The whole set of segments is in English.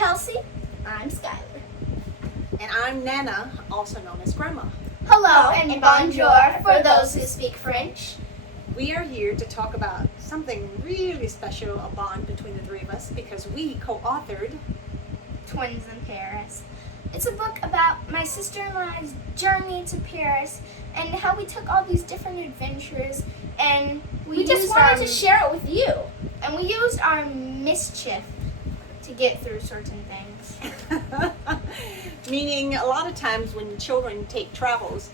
Kelsey. I'm Skylar. And I'm Nana, also known as Grandma. Hello and bonjour for those who speak French. We are here to talk about something really special, a bond between the three of us, because we co-authored Twins in Paris. It's a book about my sister-in-law's journey to Paris and how we took all these different adventures, and we just wanted to share it with you. And we used our mischief to get through certain things. Meaning a lot of times when children take travels,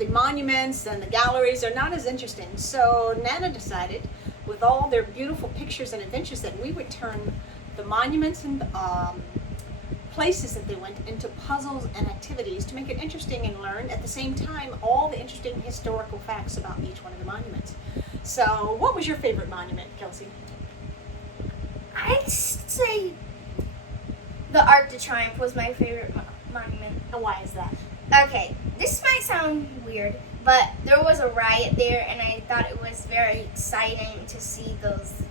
the monuments and the galleries are not as interesting. So Nana decided, with all their beautiful pictures and adventures, that we would turn the monuments and places that they went into puzzles and activities to make it interesting and learn at the same time all the interesting historical facts about each one of the monuments. So what was your favorite monument, Kelsey? I'd say the Arc de Triomphe was my favorite monument. And why is that? Okay, this might sound weird, but there was a riot there, and I thought it was very exciting to see those.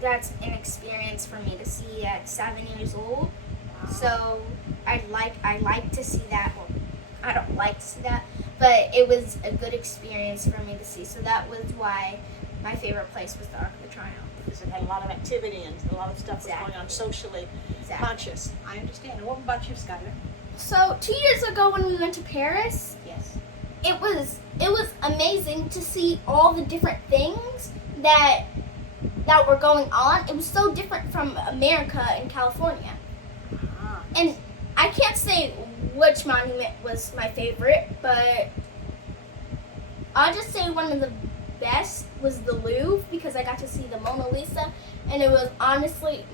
That's an experience for me to see at 7 years old. Wow. So I like to see that. Well, I don't like to see that, but it was a good experience for me to see. So that was why my favorite place was the Arc de Triomphe. Because it had a lot of activity and a lot of stuff was going on socially conscious. I understand. And what about you, Skylar? So 2 years ago when we went to Paris, Yes. it was amazing to see all the different things that were going on. It was so different from America and California. Ah. And I can't say which monument was my favorite, but I'll just say one of the best was the Louvre, because I got to see the Mona Lisa, and it was honestly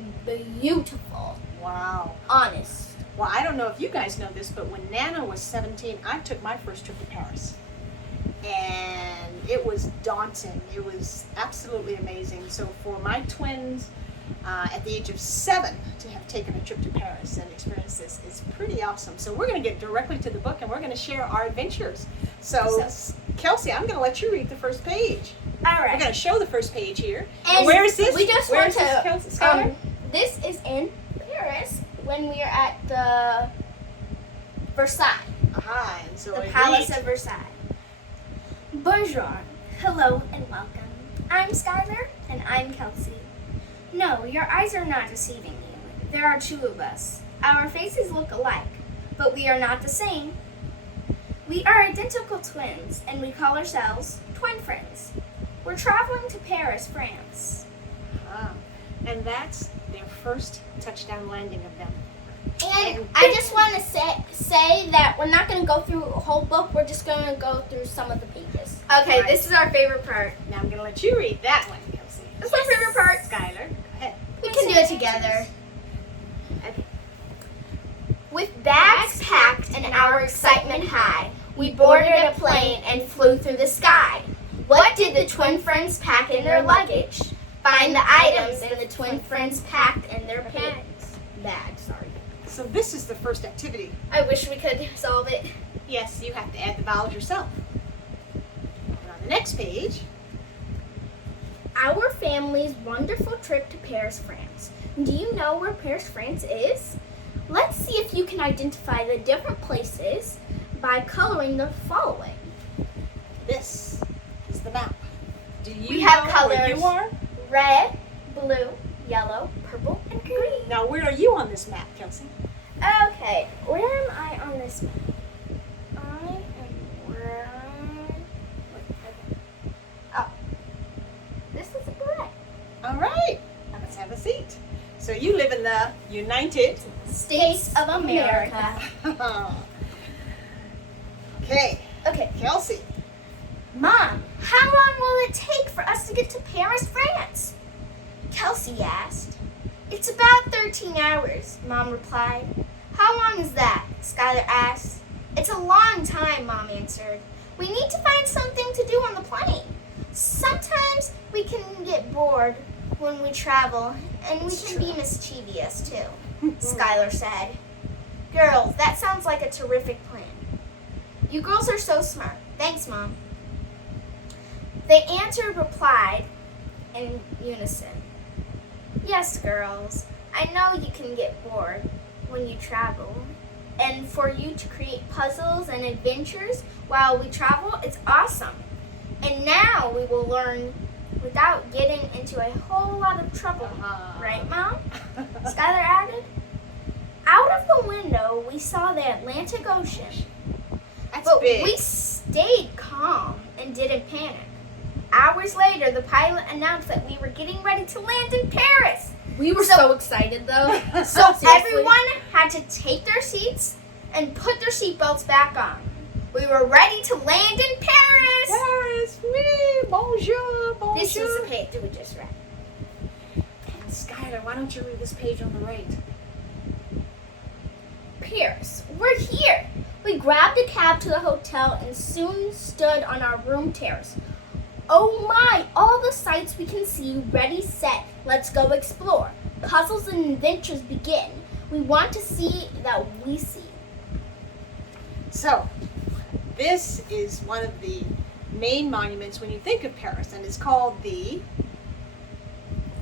beautiful. Wow. Honest. Well, I don't know if you guys know this, but when Nana was 17, I took my first trip to Paris. And it was daunting. It was absolutely amazing. So for my twins, at the age of 7, to have taken a trip to Paris and experienced this is pretty awesome. So we're going to get directly to the book, and we're going to share our adventures. So Kelsey, I'm going to let you read the first page. All We're right. going to show the first page here. And where is this? We just Where want is this, to. Kelsey, Skylar? This is in Paris when we are at the Versailles, Aha, and so The it Palace reads, of Versailles. Bonjour. Hello and welcome. I'm Skylar and I'm Kelsey. No, your eyes are not deceiving you. There are two of us. Our faces look alike, but we are not the same. We are identical twins, and we call ourselves twin friends. We're traveling to Paris, France. Ah, and that's their first touchdown landing of them. And I just want to say that we're not going to go through a whole book. We're just going to go through some of the pages. Okay, Right. this is our favorite part. Now I'm going to let you read that one, Kelsey. This is my favorite part. Skylar, go ahead. We can do it together. Okay. With bags packed and our excitement high, we boarded a plane and flew through the sky. What did the twin friends pack in their luggage? Find the items that the twin friends packed in their bags. Sorry. So this is the first activity. I wish we could solve it. Yes, you have to add the vowels yourself. And on the next page, Our family's wonderful trip to Paris, France. Do you know where Paris, France is? Let's see if you can identify the different places by coloring the following. this is the map. Do you We have know where colors. you are? Red, blue, yellow, purple, and green. Now, where are you on this map, Kelsey? Okay, where am I on this map? I am Oh, this is red. All right, let's have a seat. So you live in the United States of America. Okay, Okay, Kelsey. Mom, how long will it take for us to get to Paris, France? Kelsey asked. It's about 13 hours, Mom replied. How long is that? Skylar asked. It's a long time, Mom answered. We need to find something to do on the plane. Sometimes we can get bored when we travel, and we can be mischievous too, Skylar said. Girls, that sounds like a terrific plan. You girls are so smart. Thanks, Mom. They answered replied in unison. Yes, girls. I know you can get bored when you travel. And for you to create puzzles and adventures while we travel, it's awesome. And now we will learn without getting into a whole lot of trouble. Right, Mom? Skylar added. Out of the window, we saw the Atlantic Ocean. That's But big. we stayed calm and didn't panic. Hours later, the pilot announced that we were getting ready to land in Paris. We were so excited though. So Seriously. everyone had to take their seats and put their seatbelts back on. We were ready to land in Paris. Paris, oui, bonjour, bonjour. This is the page we just read. And Skylar, why don't you read this page on the right? Paris, we're here. We grabbed a cab to the hotel and soon stood on our room terrace. Oh my, all the sights we can see, ready, set, let's go explore. Puzzles and adventures begin. We want to see that we see. So, this is one of the main monuments when you think of Paris, and it's called the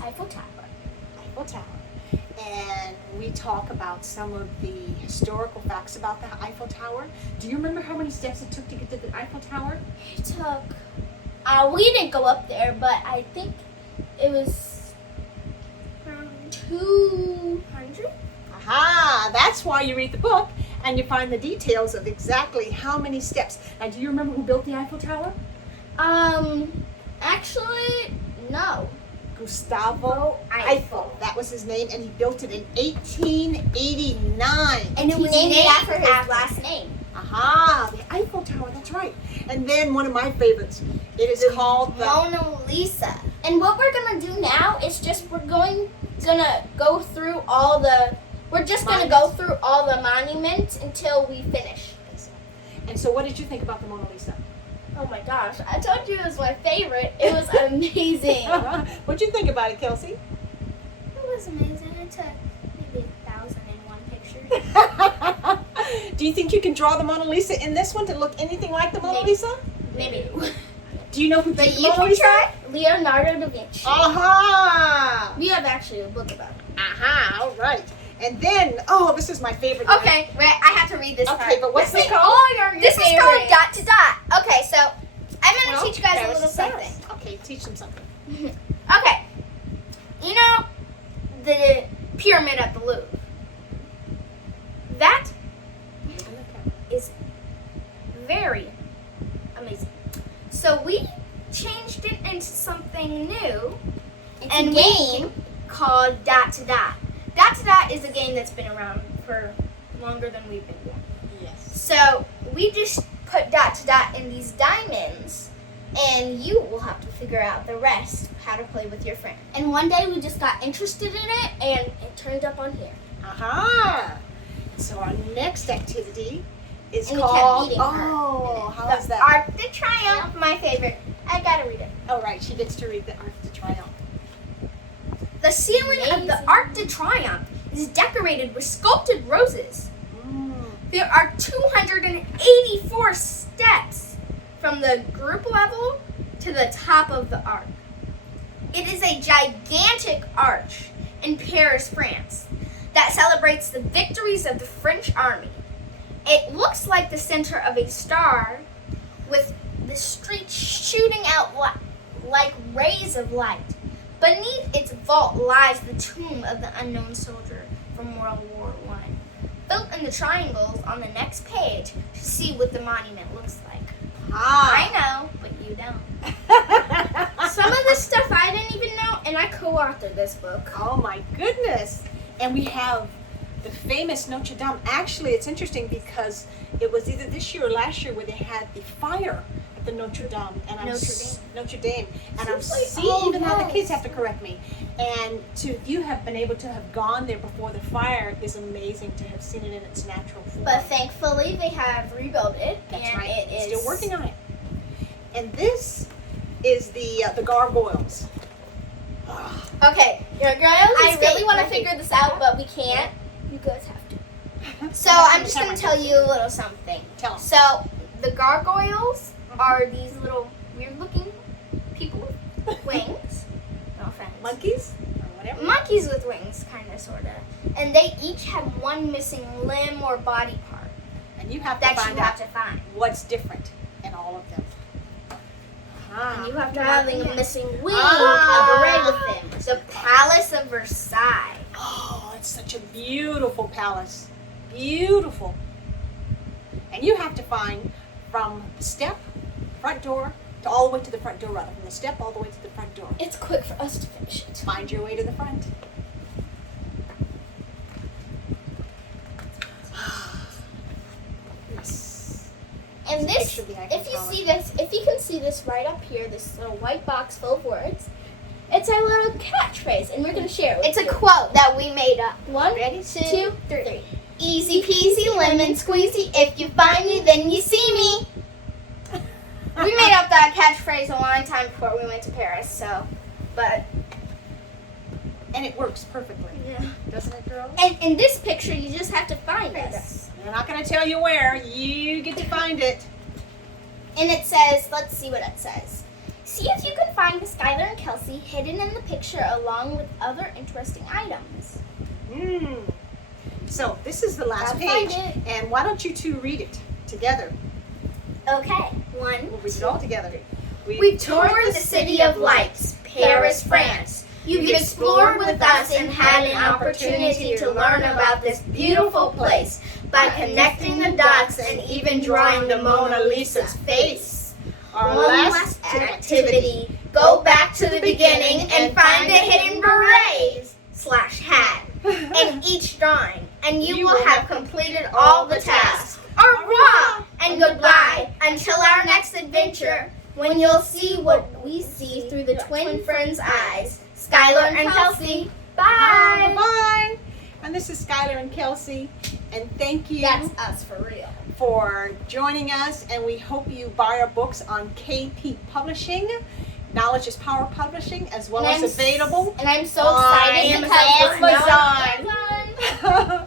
Eiffel Tower. Eiffel Tower. And we talk about some of the historical facts about the Eiffel Tower. Do you remember how many steps it took to get to the Eiffel Tower? It took, we didn't go up there, but I think it was around 200. Aha! That's why you read the book and you find the details of exactly how many steps. Now, do you remember who built the Eiffel Tower? Actually, no. Gustavo Eiffel. That was his name, and he built it in 1889. And it was named after his last name. Aha! The Eiffel Tower, that's right. And then one of my favorites. It is called the Mona Lisa. And what we're gonna do now is just gonna go through all the monuments until we finish. And so what did you think about the Mona Lisa? Oh my gosh, I told you it was my favorite. It was amazing. What'd you think about it, Kelsey? It was amazing. I took maybe 1,001 pictures. Do you think you can draw the Mona Lisa in this one to look anything like the Mona Lisa? Maybe. Do you know who did But the you Mona can Lisa? try Leonardo da Vinci. Aha! We have actually a book about it. Aha, all right. And then, this is my favorite. Okay, wait, I have to read this part. Okay, but what's this called? All your this is called dot to dot. Okay, so I'm going to Well, teach you guys a there's little something. Sarah's. Okay, teach them something. Okay, you know the pyramid at the Louvre? That is very amazing. So we changed it into something new. It's a game called Dot to Dot. Dot to Dot is a game that's been around for longer than we've been born. Yes. So we just put dot to dot in these diamonds, and you will have to figure out the rest, how to play with your friend. And one day we just got interested in it, and it turned up on here. Aha! So our next activity is And we kept called. eating her. How is The that? Arc de Triomphe, my favorite. I gotta read it. Oh, right. She gets to read the Arc de Triomphe. The ceiling of the Arc de Triomphe is decorated with sculpted roses. There are 284 steps from the group level to the top of the arc. It is a gigantic arch in Paris, France, that celebrates the victories of the French army. It looks like the center of a star with the streets shooting out like rays of light. Beneath its vault lies the tomb of the unknown soldier from World War I. Built in the triangles on the next page to see what the monument looks like. I know, but you don't. Some of this stuff I didn't even know, and I co-authored this book. Oh my goodness! And we have the famous Notre Dame. Actually, it's interesting because it was either this year or last year where they had the fire at the Notre Dame. And Notre Dame. And I'm seeing even now the kids have to correct me. And you have been able to have gone there before the fire is amazing to have seen it in its natural form. But thankfully, they have rebuilt it, That's and right. it is Still working on it. And this is the gargoyles. Okay, I really want to figure this out, but we can't. You guys have to. So I'm just going to tell you a little something. Tell 'em. So the gargoyles are these little weird-looking people with wings. No offense. Monkeys? whatever. Monkeys with wings, kind of, sort of. And they each have one missing limb or body part And you have to that find you out have to find. what's different in all of them. And you have to Having find a it. missing wing, Ah. a beret with him. The Palace of Versailles. Oh, it's such a beautiful palace. Beautiful. And you have to find from the step, front door, to all the way to the front door, rather. From the step all the way to the front door. It's quick for us to finish it. Find your way to the front. Yes. And It's a this, picture of the Eiffel if you Tower. see this, if you can see this right up here, this little white box full of words, it's our little catchphrase, and we're going to share it with It's a you. quote that we made up. One, Ready? two, three. Easy peasy lemon squeezy. If you find me, then you see me. We made up that catchphrase a long time before we went to Paris. So, but And it works perfectly. yeah. Doesn't it, girls? And in this picture, you just have to find us. Yes. They're not going to tell you where. You get to find it. And it says, let's see what it says. See if you can find Skylar and Kelsey hidden in the picture along with other interesting items. So this is the last Gotta find page. it. And why don't you two read it together? Okay, one. We'll read it all together. We've toured the city of lights, Paris, France. You've explored with us and had an opportunity to learn about this beautiful place by connecting the dots and even drawing the Mona Lisa's face. Our One last activity. Go back to the beginning and find the hidden berets / hat in each drawing, and you will have completed all the tasks. Au revoir and goodbye until our next adventure, when you'll see what we see through the twin friends' eyes. Skylar and Kelsey, bye. Bye. And this is Skylar and Kelsey. And thank you That's us for real. for joining us. And we hope you buy our books on KP Publishing. Knowledge is Power Publishing, as well And as available And I'm so on excited because it's now Amazon.